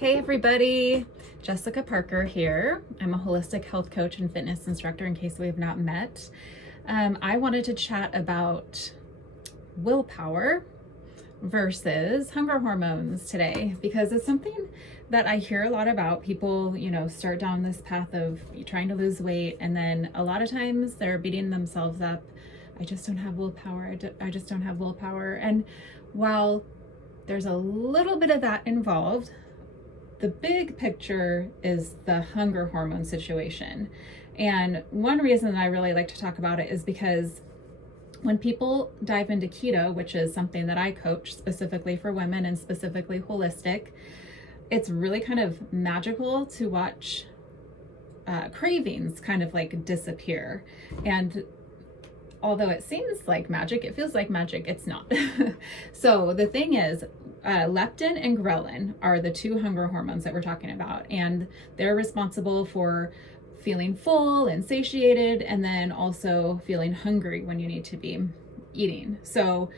Hey everybody, Jessica Parker here. I'm a holistic health coach and fitness instructor in case we have not met. I wanted to chat about willpower versus hunger hormones today because it's something that I hear a lot about. People, start down this path of trying to lose weight, and then a lot of times they're beating themselves up. I just don't have willpower. I just don't have willpower. And while there's a little bit of that involved, the big picture is the hunger hormone situation. And one reason that I really like to talk about it is because when people dive into keto, which is something that I coach specifically for women and specifically holistic, it's really kind of magical to watch cravings kind of like disappear. And although it seems like magic, it feels like magic, it's not. So the thing is, leptin and ghrelin are the two hunger hormones that we're talking about, and they're responsible for feeling full and satiated, and then also feeling hungry when you need to be eating. So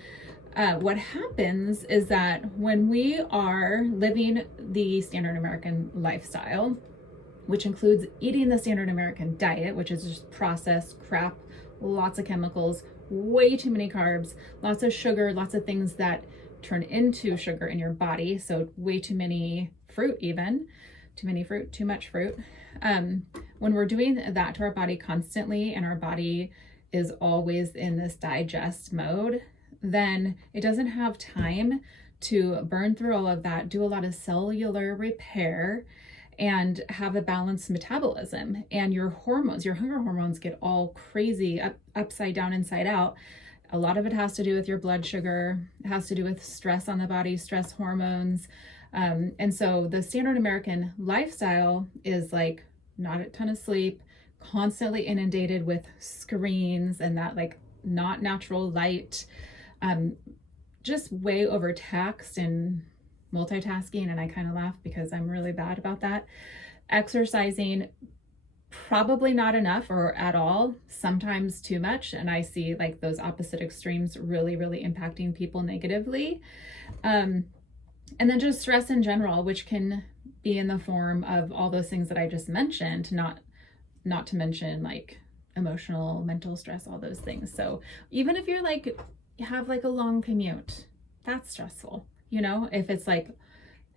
what happens is that when we are living the standard American lifestyle, which includes eating the standard American diet, which is just processed crap, lots of chemicals, way too many carbs, lots of sugar, lots of things that turn into sugar in your body. So way too many fruit, even too many fruit, too much fruit. When we're doing that to our body constantly, and our body is always in this digest mode, then it doesn't have time to burn through all of that, do a lot of cellular repair, and have a balanced metabolism. And your hormones, your hunger hormones, get all crazy, upside down, inside out. A lot of it has to do with your blood sugar. It has to do with stress on the body, stress hormones. And so the standard American lifestyle is like not a ton of sleep, constantly inundated with screens and that like not natural light, just way overtaxed and multitasking. And I kind of laugh because I'm really bad about that. Exercising, probably not enough or at all, sometimes too much. And I see like those opposite extremes really, really impacting people negatively. And then just stress in general, which can be in the form of all those things that I just mentioned, not to mention like emotional, mental stress, all those things. So even if you're like, you have like a long commute, that's stressful. If it's like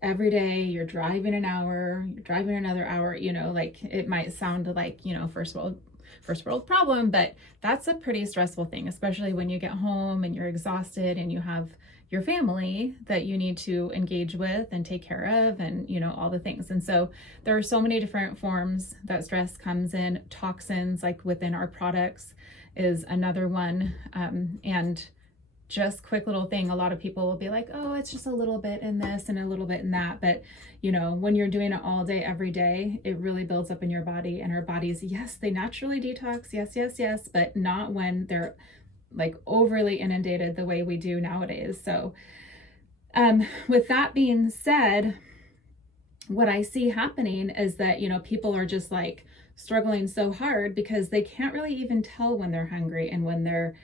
every day you're driving an hour, you're driving another hour, like it might sound like, first world problem, but that's a pretty stressful thing, especially when you get home and you're exhausted and you have your family that you need to engage with and take care of, and all the things. And so there are so many different forms that stress comes in. Toxins, like within our products, is another one. And just quick little thing, a lot of people will be like, oh, it's just a little bit in this and a little bit in that. But when you're doing it all day, every day, it really builds up in your body. And our bodies, yes, they naturally detox. Yes, but not when they're like overly inundated the way we do nowadays. So with that being said, what I see happening is that, people are just like struggling so hard because they can't really even tell when they're hungry and when they're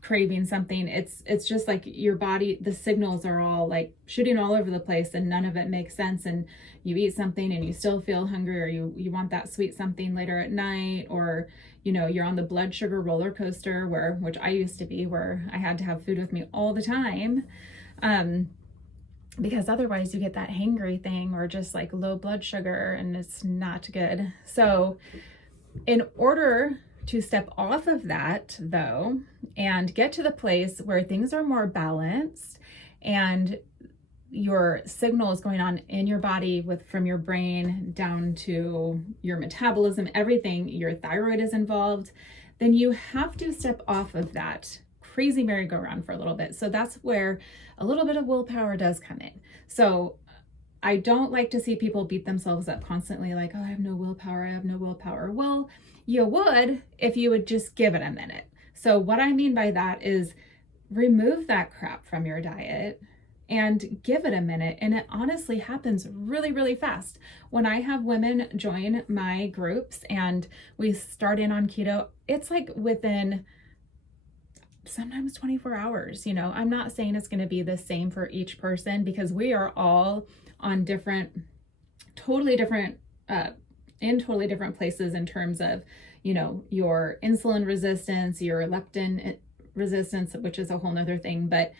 craving something. It's just like your body, the signals are all like shooting all over the place and none of it makes sense. And you eat something and you still feel hungry, or you want that sweet something later at night, or you're on the blood sugar roller coaster, which I used to be, where I had to have food with me all the time, because otherwise you get that hangry thing or just like low blood sugar, and it's not good. So in order to step off of that, though, and get to the place where things are more balanced and your signal is going on in your body, from your brain down to your metabolism, everything, your thyroid is involved, then you have to step off of that crazy merry-go-round for a little bit. So that's where a little bit of willpower does come in. So I don't like to see people beat themselves up constantly like, oh, I have no willpower, I have no willpower. Well, you would if you would just give it a minute. So what I mean by that is remove that crap from your diet and give it a minute. And it honestly happens really, really fast. When I have women join my groups and we start in on keto, it's like within sometimes 24 hours. I'm not saying it's going to be the same for each person because we are all on different totally different, in totally different places in terms of, you know, your insulin resistance, your leptin resistance, which is a whole nother thing. But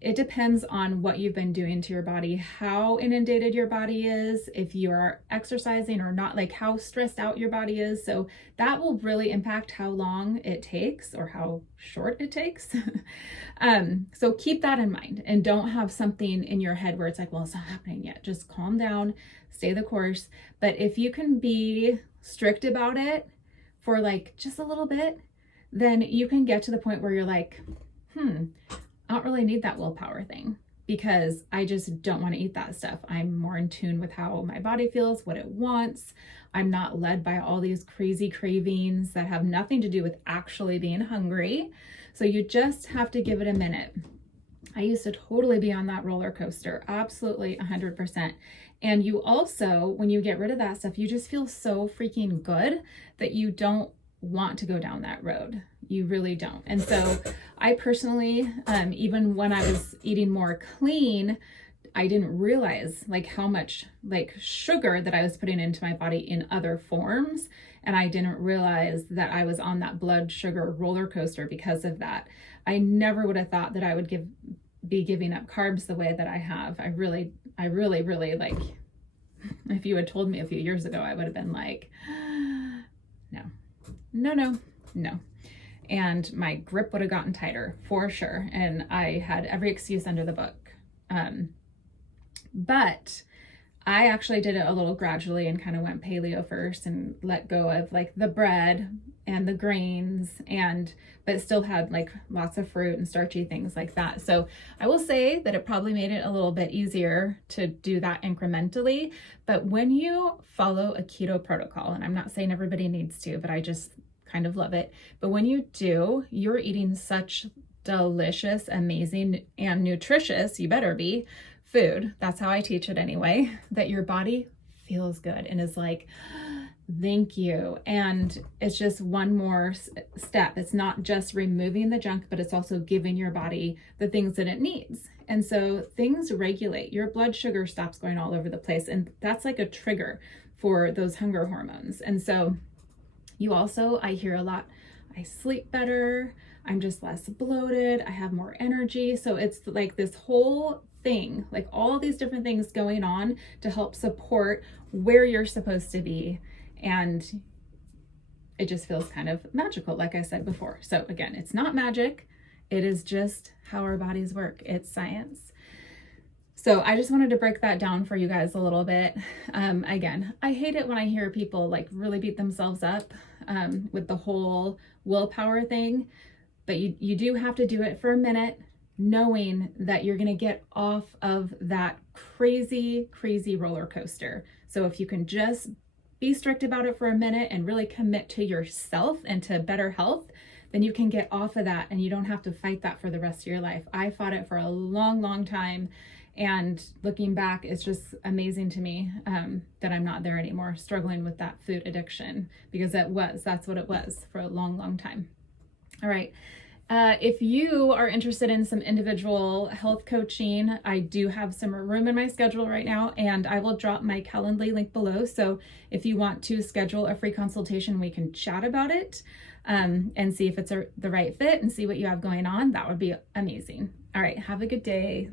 it depends on what you've been doing to your body, how inundated your body is, if you are exercising or not, like how stressed out your body is. So that will really impact how long it takes or how short it takes. So keep that in mind and don't have something in your head where it's like, well, it's not happening yet. Just calm down, stay the course. But if you can be strict about it for like just a little bit, then you can get to the point where you're like, I don't really need that willpower thing because I just don't want to eat that stuff. I'm more in tune with how my body feels, what it wants. I'm not led by all these crazy cravings that have nothing to do with actually being hungry. So you just have to give it a minute. I used to totally be on that roller coaster, absolutely 100%. And you also, when you get rid of that stuff, you just feel so freaking good that you don't want to go down that road. You really don't. And so I personally, even when I was eating more clean, I didn't realize like how much like sugar that I was putting into my body in other forms. And I didn't realize that I was on that blood sugar roller coaster because of that. I never would have thought that I would be giving up carbs the way that I have. I really like, if you had told me a few years ago, I would have been like, no. And my grip would have gotten tighter for sure. And I had every excuse under the book. But I actually did it a little gradually and kind of went paleo first and let go of like the bread and the grains but still had like lots of fruit and starchy things like that. So I will say that it probably made it a little bit easier to do that incrementally. But when you follow a keto protocol, and I'm not saying everybody needs to, but I just kind of love it. But when you do, you're eating such delicious, amazing, and nutritious, you better be, food. That's how I teach it anyway, that your body feels good and is like, thank you. And it's just one more step. It's not just removing the junk, but it's also giving your body the things that it needs. And so things regulate. Your blood sugar stops going all over the place. And that's like a trigger for those hunger hormones. And so you also, I hear a lot, I sleep better, I'm just less bloated, I have more energy. So it's like this whole thing, like all these different things going on to help support where you're supposed to be. And it just feels kind of magical, like I said before. So again, it's not magic. It is just how our bodies work. It's science. So I just wanted to break that down for you guys a little bit. Again, I hate it when I hear people like really beat themselves up with the whole willpower thing, but you do have to do it for a minute, knowing that you're going to get off of that crazy roller coaster. So if you can just be strict about it for a minute and really commit to yourself and to better health, then you can get off of that and you don't have to fight that for the rest of your life. I fought it for a long time. And looking back, it's just amazing to me that I'm not there anymore, struggling with that food addiction, because that's what it was for a long time. All right. If you are interested in some individual health coaching, I do have some room in my schedule right now, and I will drop my Calendly link below. So if you want to schedule a free consultation, we can chat about it and see if it's the right fit and see what you have going on. That would be amazing. All right. Have a good day.